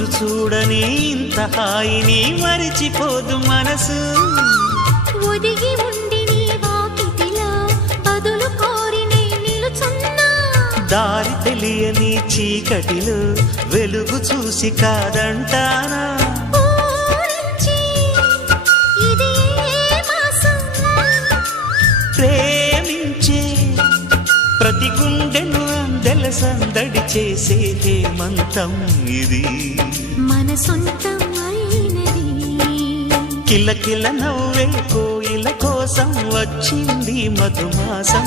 రోజు చూడని ఇంత హాయిని మరిచిపోదు మనసు. ఒదిగి ఉండి నీ వాకిటిలో బదులు కోరి నే నిలుచున్నా. దారి తెలియని చీకటిలో వెలుగు చూసి కాదంటానా. ఊరించి ఇది ఏ మాసం? ప్రేమించే ప్రతి గుండెను అందెల సందడి చేసే హేమంతం ఇది. మన సొంతం అయినది. కిలకిల నవ్వే కోయిల కోసం వచ్చింది మధుమాసం.